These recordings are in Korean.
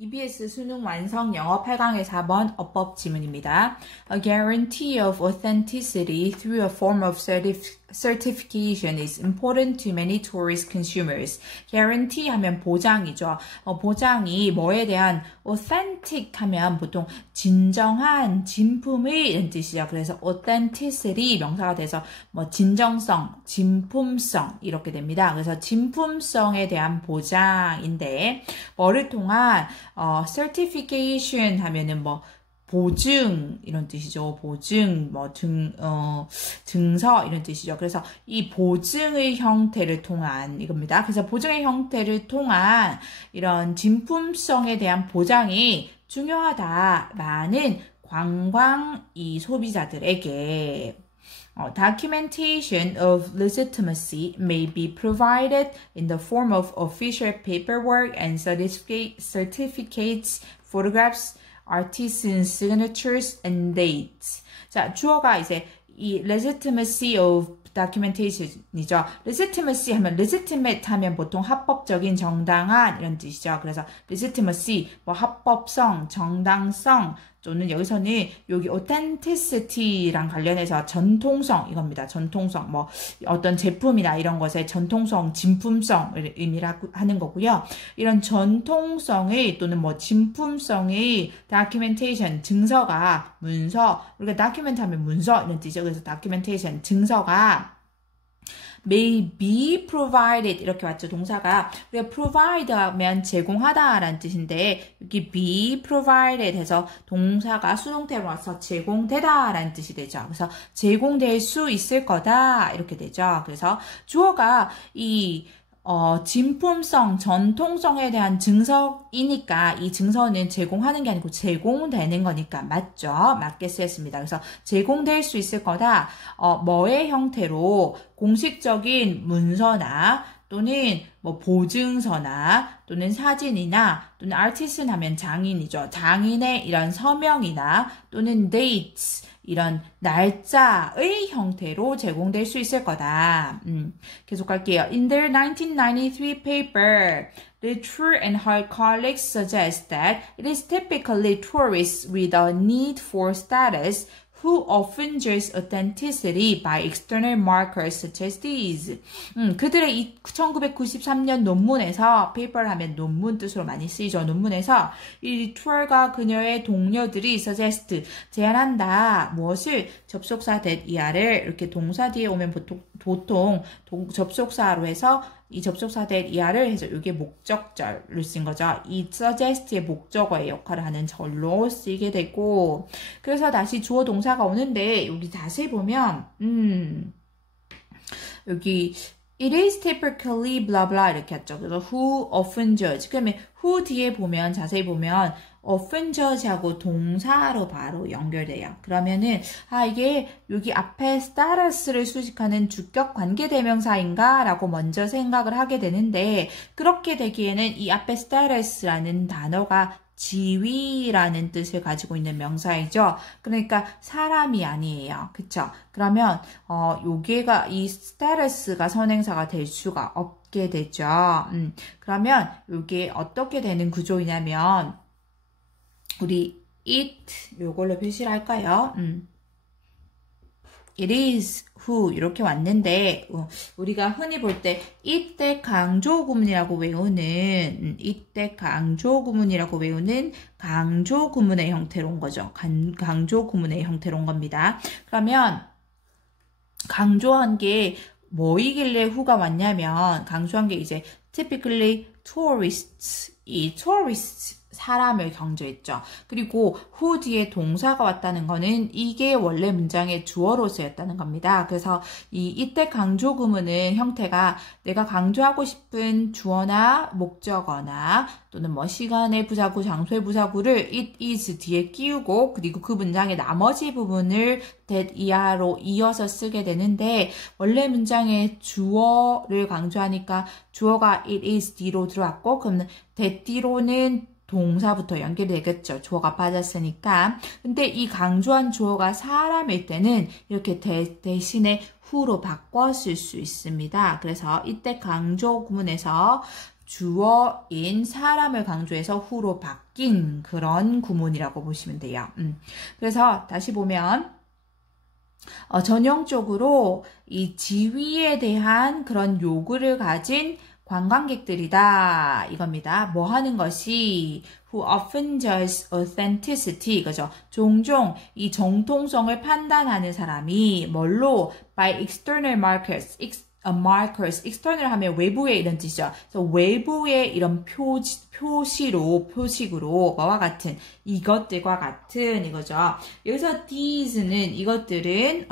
EBS 수능 완성 영어 8강의 4번 어법 지문입니다. A guarantee of authenticity through a form of certification is important to many tourist consumers. guarantee 하면 보장이죠. 보장이 뭐에 대한 authentic 하면 보통 진정한 진품의 이런 뜻이죠. 그래서 authenticity 명사가 돼서 뭐 진정성, 진품성 이렇게 됩니다. 그래서 진품성에 대한 보장인데 뭐를 통한 certification 하면은 뭐 보증 이런 뜻이죠. 보증 뭐 증서 이런 뜻이죠. 그래서 이 보증의 형태를 통한 이겁니다. 그래서 보증의 형태를 통한 이런 진품성에 대한 보장이 중요하다라는 관광 이 소비자들에게 documentation of legitimacy may be provided in the form of official paperwork and certificates, photographs, artisan signatures, and dates. 자, 주어가 이제 이 legitimacy of documentation이죠. legitimacy 하면 legitimate 하면 보통 합법적인 정당한 이런 뜻이죠. 그래서 legitimacy 뭐 합법성, 정당성 또는 여기서는 여기 authenticity랑 관련해서 전통성 이겁니다. 전통성 뭐 어떤 제품이나 이런 것의 전통성, 진품성을 의미라고 하는 거고요. 이런 전통성의 또는 뭐 진품성의 documentation 증서가 문서 우리가 document 하면 문서 이런 뜻이죠. 그래서 documentation 증서가 may be provided 이렇게 왔죠. 동사가 우리가 provide 하면 제공하다 라는 뜻인데 여기 be provided 해서 동사가 수동태로 와서 제공되다 라는 뜻이 되죠. 그래서 제공될 수 있을 거다 이렇게 되죠. 그래서 주어가 이 진품성, 전통성에 대한 증서이니까 이 증서는 제공하는 게 아니고 제공되는 거니까 맞죠? 맞게 쓰였습니다. 그래서 제공될 수 있을 거다. 뭐의 형태로 공식적인 문서나 또는 뭐 보증서나 또는 사진이나 또는 artisan 하면 장인이죠. 장인의 이런 서명이나 또는 dates 이런 날짜의 형태로 제공될 수 있을 거다. 계속 갈게요. In their 1993 paper, Littrell and her colleagues suggest that it is typically tourists with a need for status who often judge authenticity by external markers such as these. 그들의 1993년 논문에서 paper 하면 논문 뜻으로 많이 쓰이죠. 논문에서 이 리트럴과 그녀의 동료들이 suggest 제안한다. 무엇을? 접속사 that 이하를 이렇게 동사 뒤에 오면 보통 접속사로 해서 이 접속사 that 이하를 해서 이게 목적절로 쓴 거죠. 이 suggest의 목적어의 역할을 하는 절로 쓰이게 되고 그래서 다시 주어 동사가 오는데 여기 자세히 보면 여기 it is typically blah blah 이렇게 했죠. 그래서 who often judge 그러면 who 뒤에 보면 자세히 보면 often judge하고 동사로 바로 연결돼요. 그러면은 이게 여기 앞에 status를 수식하는 주격 관계대명사인가? 라고 먼저 생각을 하게 되는데 그렇게 되기에는 이 앞에 status라는 단어가 지위라는 뜻을 가지고 있는 명사이죠. 그러니까 사람이 아니에요. 그쵸? 그러면 요게가 이 status가 선행사가 될 수가 없게 되죠. 그러면 요게 어떻게 되는 구조이냐면 우리 it 요걸로 표시를 할까요? it is who 이렇게 왔는데 우리가 흔히 볼 때 이때 강조 구문이라고 외우는 이때 강조 구문이라고 외우는 강조 구문의 형태로 온 거죠. 강조 구문의 형태로 온 겁니다. 그러면 강조한 게 뭐이길래 who가 왔냐면 강조한 게 이제 typically tourists 이 tourists 사람을 강조했죠. 그리고 who 뒤에 동사가 왔다는 거는 이게 원래 문장의 주어로 쓰였다는 겁니다. 그래서 이때 강조 구문은 형태가 내가 강조하고 싶은 주어나 목적어나 또는 뭐 시간의 부사구, 장소의 부사구를 it is 뒤에 끼우고 그리고 그 문장의 나머지 부분을 that 이하로 이어서 쓰게 되는데 원래 문장의 주어를 강조하니까 주어가 it is 뒤로 들어왔고 그러면 that 뒤로는 동사부터 연결이 되겠죠. 주어가 빠졌으니까. 근데 이 강조한 주어가 사람일 때는 이렇게 대신에 who로 바꿔 쓸 수 있습니다. 그래서 이때 강조 구문에서 주어인 사람을 강조해서 who로 바뀐 그런 구문이라고 보시면 돼요. 그래서 다시 보면 전형적으로 이 지위에 대한 그런 요구를 가진 관광객들이다 이겁니다. 뭐 하는 것이 who often judge authenticity 이거죠. 종종 이 정통성을 판단하는 사람이 뭘로 by external markers external 하면 외부의 이런 뜻이죠. 그래서 외부의 이런 표식으로 뭐와 같은 이것들과 같은 이거죠. 여기서 these는 이것들은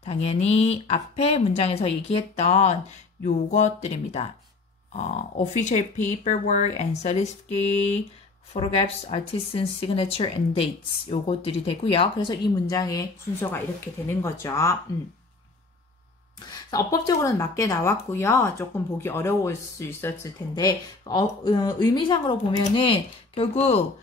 당연히 앞에 문장에서 얘기했던 요것들입니다. official paperwork and certificate, photographs, artisan signature and dates 요것들이 되고요. 그래서 이 문장의 순서가 이렇게 되는 거죠. 어법적으로는 맞게 나왔고요. 조금 보기 어려울 수 있었을 텐데 의미상으로 보면은 결국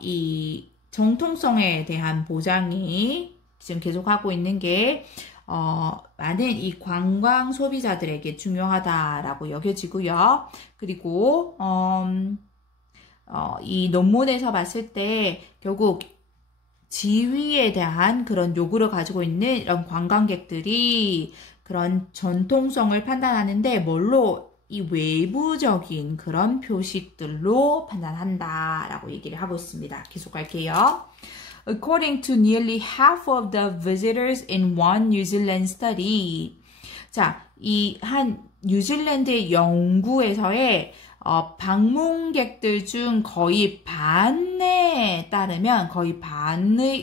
이 정통성에 대한 보장이 지금 계속하고 있는 게 많은 이 관광 소비자들에게 중요하다라고 여겨지고요. 그리고 이 논문에서 봤을 때 결국 지위에 대한 그런 요구를 가지고 있는 이런 관광객들이 그런 전통성을 판단하는데 뭘로 이 외부적인 그런 표식들로 판단한다라고 얘기를 하고 있습니다. 계속 갈게요. According to nearly half of the visitors in one New Zealand study. 자, 이 한 뉴질랜드 연구에서의 방문객들 중 거의 반의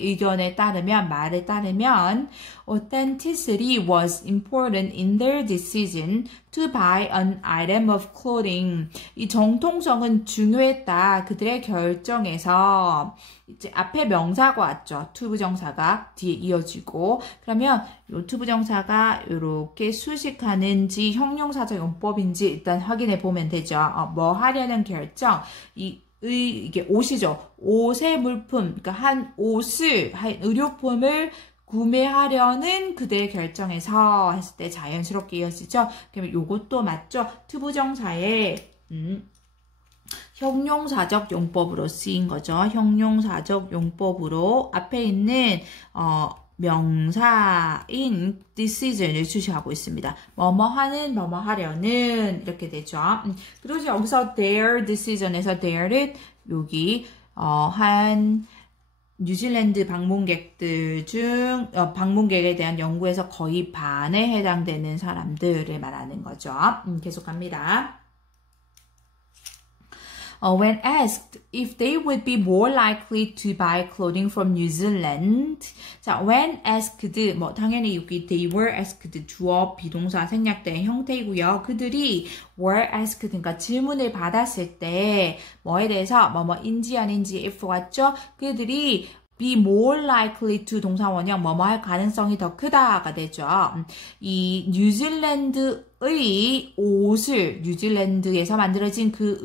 의견에 따르면 말에 따르면 authenticity was important in their decision to buy an item of clothing. 이 정통성은 중요했다. 그들의 결정에서 이제 앞에 명사가 왔죠. to 부정사가 뒤에 이어지고 그러면 요 to 부정사가 이렇게 수식하는지 형용사적 용법인지 일단 확인해 보면 되죠. 뭐 하려는 결정 이게 옷이죠. 옷의 물품 그러니까 한 의료품을 구매하려는 그들의 결정에서 했을 때 자연스럽게 이어지죠. 그러면 요것도 맞죠. to 부정사의 형용사적 용법으로 쓰인 거죠. 형용사적 용법으로 앞에 있는 명사인 decision을 주시하고 있습니다. 뭐뭐 하는, 뭐뭐 하려는 이렇게 되죠. 그리고 여기서 their decision에서 their은 여기 한 뉴질랜드 방문객들 중 방문객에 대한 연구에서 거의 반에 해당되는 사람들을 말하는 거죠. 계속합니다. When asked if they would be more likely to buy clothing from New Zealand. 자, when asked, 당연히 여기 they were asked 주어 비동사 생략된 형태이고요. 그들이 were asked, 그러니까 질문을 받았을 때 뭐에 대해서 뭐뭐인지 아닌지 if 왔죠? 그들이 be more likely to 동사 원형 뭐뭐 할 가능성이 더 크다가 되죠. 이 뉴질랜드의 옷을 뉴질랜드에서 만들어진 그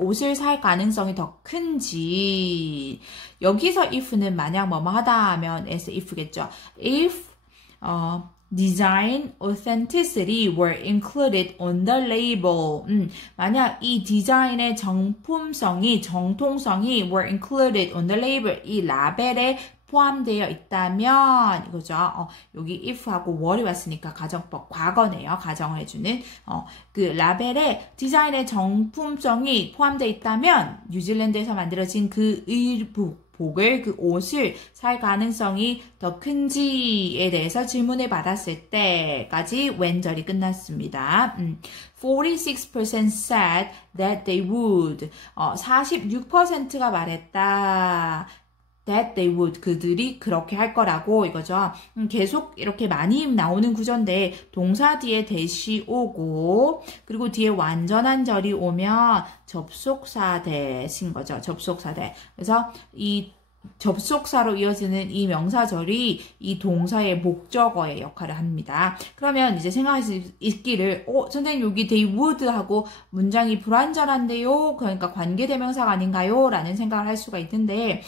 옷을 살 가능성이 더 큰지 여기서 if는 만약 뭐뭐 하다 하면 as if겠죠. if design authenticity were included on the label. 만약 이 디자인의 정품성이, 정통성이 were included on the label, 이 라벨에 포함되어 있다면 이거죠. 여기 if하고 were이 왔으니까 가정법 과거네요. 가정을 해주는 그 라벨에 디자인의 정품성이 포함되어 있다면 뉴질랜드에서 만들어진 그 의복을 그 옷을 살 가능성이 더 큰지에 대해서 질문을 받았을 때까지 when절이 끝났습니다. 46% said that they would. 46%가 말했다. that they would. 그들이 그렇게 할 거라고 이거죠. 계속 이렇게 많이 나오는 구조인데 동사 뒤에 대시 오고 그리고 뒤에 완전한 절이 오면 접속사 대신 거죠. 접속사 대. 그래서 이 접속사로 이어지는 이 명사절이 이 동사의 목적어의 역할을 합니다. 그러면 이제 생각할 수 있기를 선생님 여기 they would 하고 문장이 불완전한데요. 그러니까 관계대명사가 아닌가요? 라는 생각을 할 수가 있는데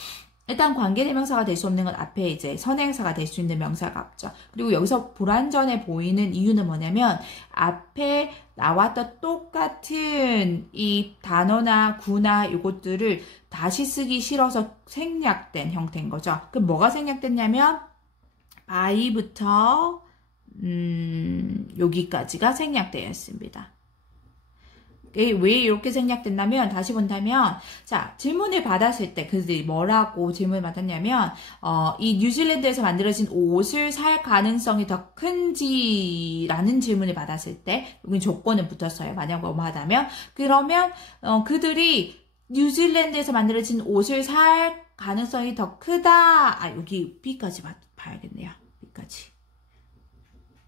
일단 관계대명사가 될 수 없는 건 앞에 이제 선행사가 될 수 있는 명사가 없죠. 그리고 여기서 불완전해 보이는 이유는 뭐냐면 앞에 나왔던 똑같은 이 단어나 구나 이것들을 다시 쓰기 싫어서 생략된 형태인 거죠. 그럼 뭐가 생략됐냐면 by부터 여기까지가 생략되어 있습니다. 왜 이렇게 생략됐냐면 다시 본다면 자 질문을 받았을 때 그들이 뭐라고 질문을 받았냐면 이 뉴질랜드에서 만들어진 옷을 살 가능성이 더 큰지라는 질문을 받았을 때 여기 조건은 붙었어요. 만약 뭐하다면 그러면 그들이 뉴질랜드에서 만들어진 옷을 살 가능성이 더 크다. 여기 B까지 봐야겠네요. B까지.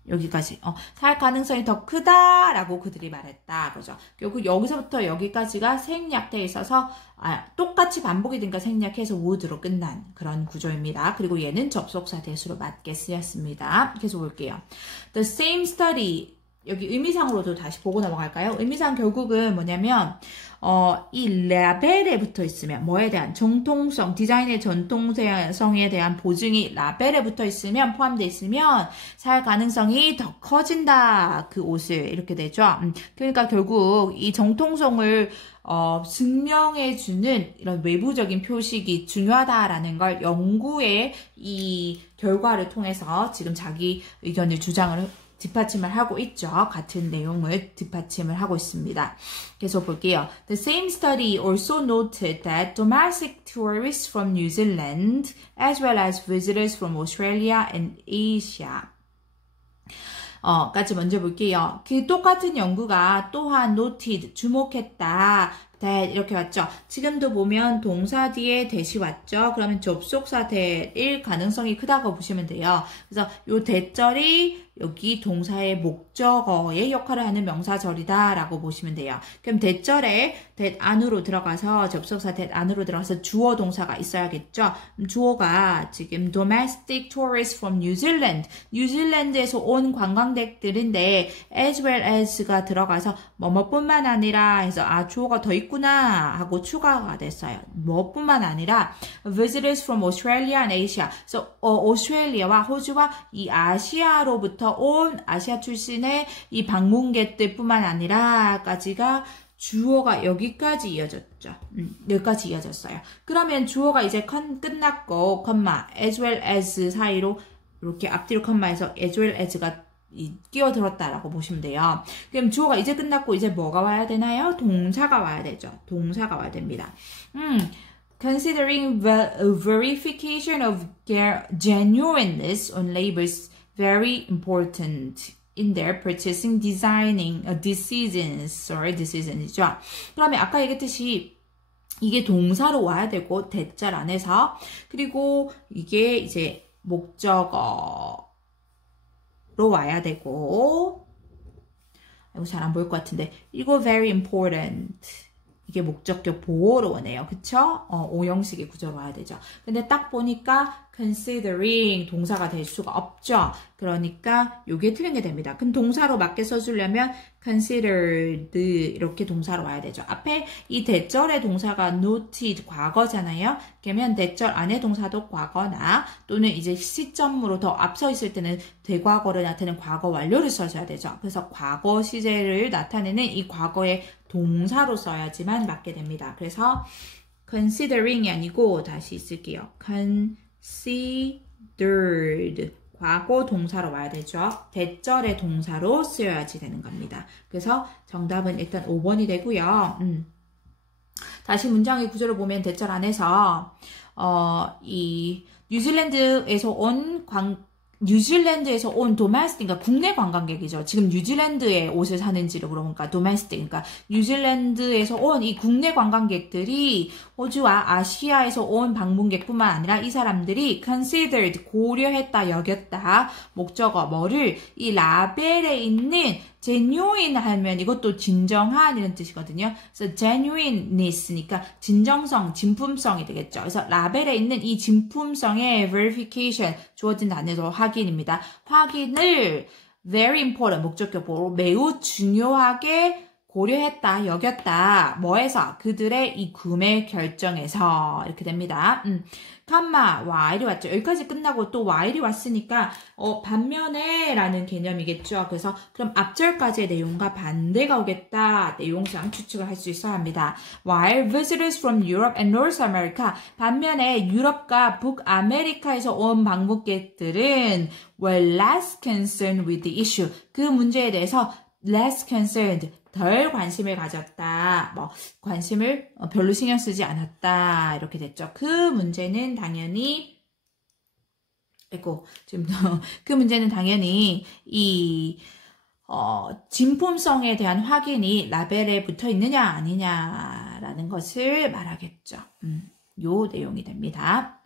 여기까지 살 가능성이 더 크다라고 그들이 말했다. 그죠? 결국 여기서부터 여기까지가 생략되어 있어서 똑같이 반복이 되니까 생략해서 would로 끝난 그런 구조입니다. 그리고 얘는 접속사 대수로 맞게 쓰였습니다. 계속 볼게요. The same study 여기 의미상으로도 다시 보고 넘어갈까요? 의미상 결국은 뭐냐면 이 라벨에 붙어 있으면 뭐에 대한 정통성, 디자인의 전통성에 대한 보증이 라벨에 붙어 있으면 포함되어 있으면 살 가능성이 더 커진다. 그 옷을 이렇게 되죠. 그러니까 결국 이 정통성을 증명해주는 이런 외부적인 표식이 중요하다라는 걸 연구의 이 결과를 통해서 지금 자기 의견을 주장을 뒷받침을 하고 있죠. 같은 내용을 뒷받침을 하고 있습니다. 계속 볼게요. The same study also noted that domestic tourists from New Zealand as well as visitors from Australia and Asia 까지 먼저 볼게요. 그 똑같은 연구가 또한 noted, 주목했다. that 이렇게 왔죠. 지금도 보면 동사 뒤에 that이 왔죠. 그러면 접속사 that일 가능성이 크다고 보시면 돼요. 그래서 요 that절이 여기 동사의 목적어의 역할을 하는 명사절이다 라고 보시면 돼요. 그럼 that절에 that 안으로 들어가서 접속사 that 안으로 들어가서 주어 동사가 있어야겠죠. 주어가 지금 domestic tourists from New Zealand 뉴질랜드에서 온 관광객들인데 as well as가 들어가서 뭐뭐뿐만 아니라 해서 주어가 더 있구나 하고 추가가 됐어요. 뭐뿐만 아니라 visitors from Australia and Asia 그래서 오스트레일리아와 호주와 이 아시아로부터 온 아시아 출신의 이 방문객들 뿐만 아니라까지가 주어가 여기까지 이어졌죠. 여기까지 이어졌어요. 그러면 주어가 이제 끝났고 컴마 as well as 사이로 이렇게 앞뒤로 컴마에서 as well as가 끼어들었다라고 보시면 돼요. 그럼 주어가 이제 끝났고 이제 뭐가 와야 되나요? 동사가 와야 되죠. 동사가 와야 됩니다. Considering verification of genuineness on labels very important in their purchasing, designing, decisions,이죠. 그러면 아까 얘기했듯이 이게 동사로 와야 되고 대절 안에서 그리고 이게 이제 목적어로 와야 되고 이거 잘 안 보일 것 같은데 이거 very important 이게 목적격 보호로 오네요. 그쵸? 오형식의 구조로 와야 되죠. 근데 딱 보니까 considering 동사가 될 수가 없죠. 그러니까 요게 틀린 게 됩니다. 그럼 동사로 맞게 써주려면 considered 이렇게 동사로 와야 되죠. 앞에 이 대절의 동사가 noted 과거잖아요. 그러면 대절 안의 동사도 과거나 또는 이제 시점으로 더 앞서 있을 때는 대과거를 나타내는 과거 완료를 써줘야 되죠. 그래서 과거 시제를 나타내는 이 과거의 동사로 써야지만 맞게 됩니다. 그래서 considering이 아니고 다시 쓸게요. considered 과거 동사로 와야 되죠. 대절의 동사로 쓰여야지 되는 겁니다. 그래서 정답은 일단 5번이 되고요. 다시 문장의 구조를 보면 대절 안에서 이 뉴질랜드에서 온 도메스틱, 그러니까 국내 관광객이죠. 지금 뉴질랜드에 옷을 사는지를 물어보니까 도메스틱, 그러니까 뉴질랜드에서 온 이 국내 관광객들이 호주와 아시아에서 온 방문객뿐만 아니라 이 사람들이 considered, 고려했다, 여겼다, 목적어, 뭐를 이 라벨에 있는 genuine 하면 이것도 진정한 이런 뜻이거든요. 그래서 genuineness니까 진정성, 진품성이 되겠죠. 그래서 라벨에 있는 이 진품성의 verification, 주어진 단어로 확인입니다. 확인을 very important, 목적격 보호 매우 중요하게 고려했다, 여겼다. 뭐에서? 그들의 이 구매 결정에서 이렇게 됩니다. 컴마, while이 왔죠. 여기까지 끝나고 또 while이 왔으니까 반면에 라는 개념이겠죠. 그래서 그럼 앞절까지의 내용과 반대가 오겠다. 내용상 추측을 할 수 있어야 합니다. While visitors from Europe and North America, 반면에 유럽과 북아메리카에서 온 방문객들은 were less concerned with the issue. 그 문제에 대해서 less concerned, 덜 관심을 가졌다. 관심을 별로 신경 쓰지 않았다. 이렇게 됐죠. 그 문제는 당연히 이 진품성에 대한 확인이 라벨에 붙어 있느냐 아니냐라는 것을 말하겠죠. 요 내용이 됩니다.